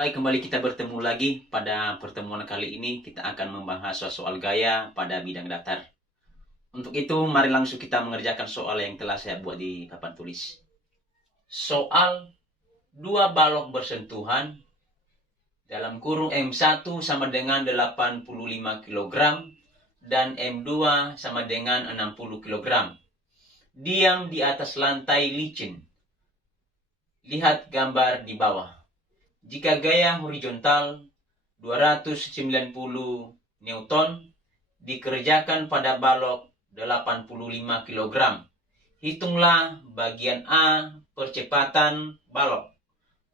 Baik, kembali kita bertemu lagi. Pada pertemuan kali ini kita akan membahas soal gaya pada bidang datar. Untuk itu, mari langsung kita mengerjakan soal yang telah saya buat di papan tulis. Soal dua balok bersentuhan dalam kurung M1 sama dengan 85 kg dan M2 sama dengan 60 kg. Diam di atas lantai licin. Lihat gambar di bawah. Jika gaya horizontal 290 Newton dikerjakan pada balok 85 kg, hitunglah bagian A percepatan balok,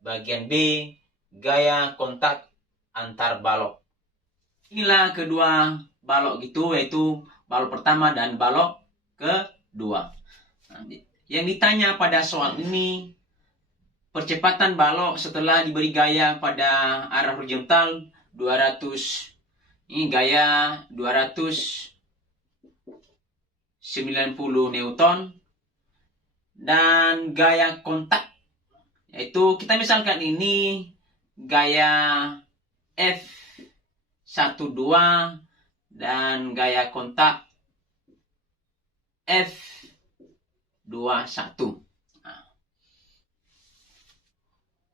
bagian B gaya kontak antar balok. Inilah kedua balok gitu, yaitu balok pertama dan balok kedua. Yang ditanya pada soal ini, percepatan balok setelah diberi gaya pada arah horizontal 200, ini gaya 290 Newton, dan gaya kontak, yaitu kita misalkan ini gaya F12 dan gaya kontak F21.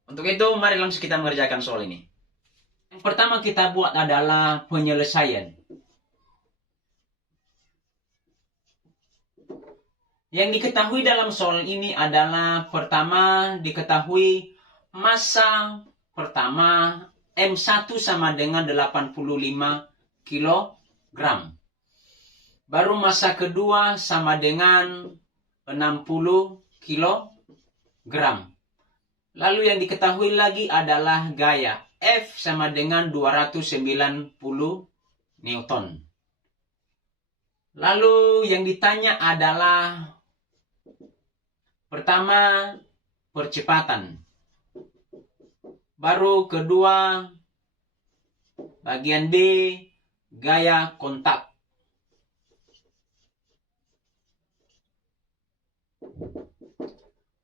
Untuk itu, mari langsung kita mengerjakan soal ini. Yang pertama kita buat adalah penyelesaian. Yang diketahui dalam soal ini adalah pertama diketahui massa pertama M1 sama dengan 85 kg. Baru massa kedua sama dengan 60 kg. Lalu yang diketahui lagi adalah gaya F sama dengan 290 Newton. Lalu yang ditanya adalah pertama percepatan. Baru kedua bagian B gaya kontak.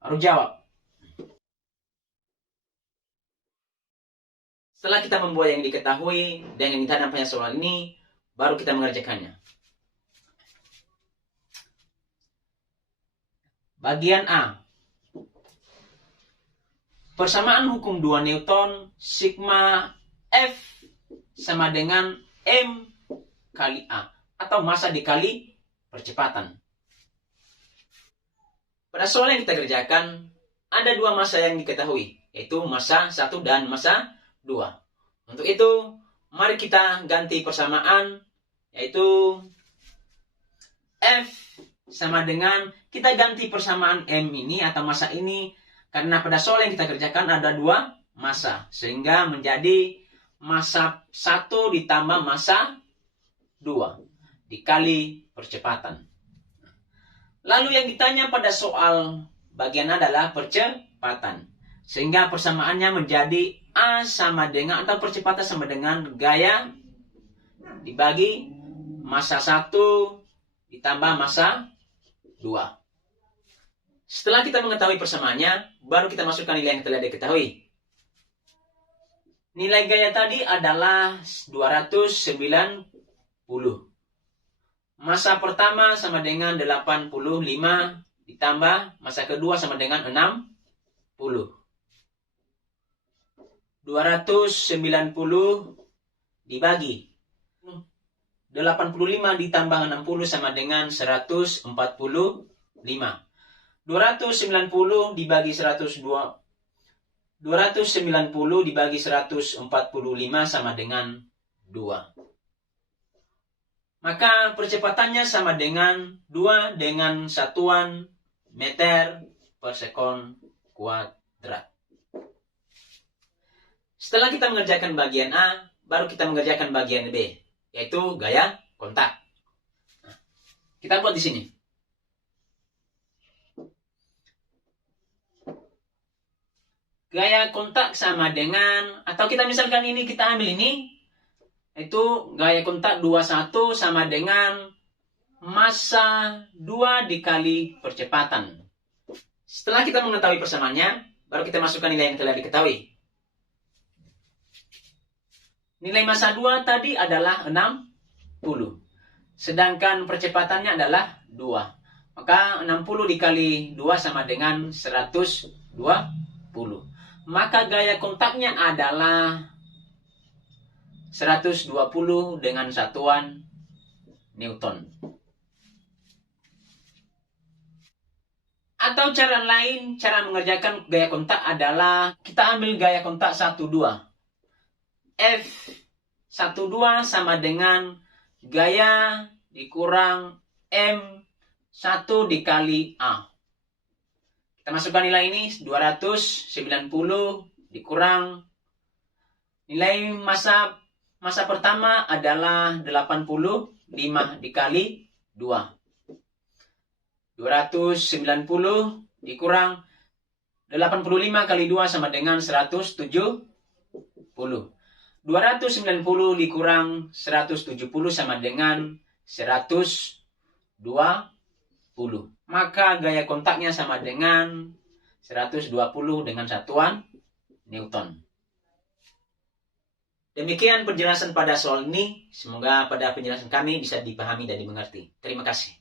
Baru jawab. Setelah kita membuat yang diketahui dan yang ditanya pada soal ini, baru kita mengerjakannya. Bagian A. Persamaan hukum 2 Newton, sigma F sama dengan M kali A, atau massa dikali percepatan. Pada soal yang kita kerjakan, ada dua massa yang diketahui, yaitu massa 1 dan massa 2. Untuk itu, mari kita ganti persamaan, yaitu F sama dengan, kita ganti persamaan M ini atau massa ini, karena pada soal yang kita kerjakan ada dua massa, sehingga menjadi massa 1 ditambah massa 2 dikali percepatan. Lalu yang ditanya pada soal bagian adalah percepatan, sehingga persamaannya menjadi A sama dengan, atau percepatan sama dengan gaya dibagi massa 1 ditambah massa 2. Setelah kita mengetahui persamaannya, baru kita masukkan nilai yang telah diketahui. Nilai gaya tadi adalah 290. Massa pertama sama dengan 85 ditambah massa kedua sama dengan 60. 290 dibagi 85 ditambah 60 sama dengan 145. 290 dibagi 102. 290 dibagi 145 sama dengan 2. Maka percepatannya sama dengan 2 dengan satuan meter per sekon kuadrat. Setelah kita mengerjakan bagian A, baru kita mengerjakan bagian B, yaitu gaya kontak. Nah, kita buat di sini. Gaya kontak sama dengan, atau kita misalkan ini, kita ambil ini, itu gaya kontak 21 sama dengan massa 2 dikali percepatan. Setelah kita mengetahui persamaannya, baru kita masukkan nilai yang telah diketahui. Nilai massa 2 tadi adalah 60. Sedangkan percepatannya adalah 2. Maka 60 dikali 2 sama dengan 120. Maka gaya kontaknya adalah 120 dengan satuan Newton. Atau cara lain, cara mengerjakan gaya kontak adalah kita ambil gaya kontak 12. F12 sama dengan gaya dikurang M1 dikali A. Kita masukkan nilai ini 290 dikurang nilai massa pertama adalah 85 dikali 2. 290 dikurang 85 kali 2 sama dengan 170. 290 dikurang 170 sama dengan 120. Maka gaya kontaknya sama dengan 120 dengan satuan Newton. Demikian penjelasan pada soal ini. Semoga pada penjelasan kami bisa dipahami dan dimengerti. Terima kasih.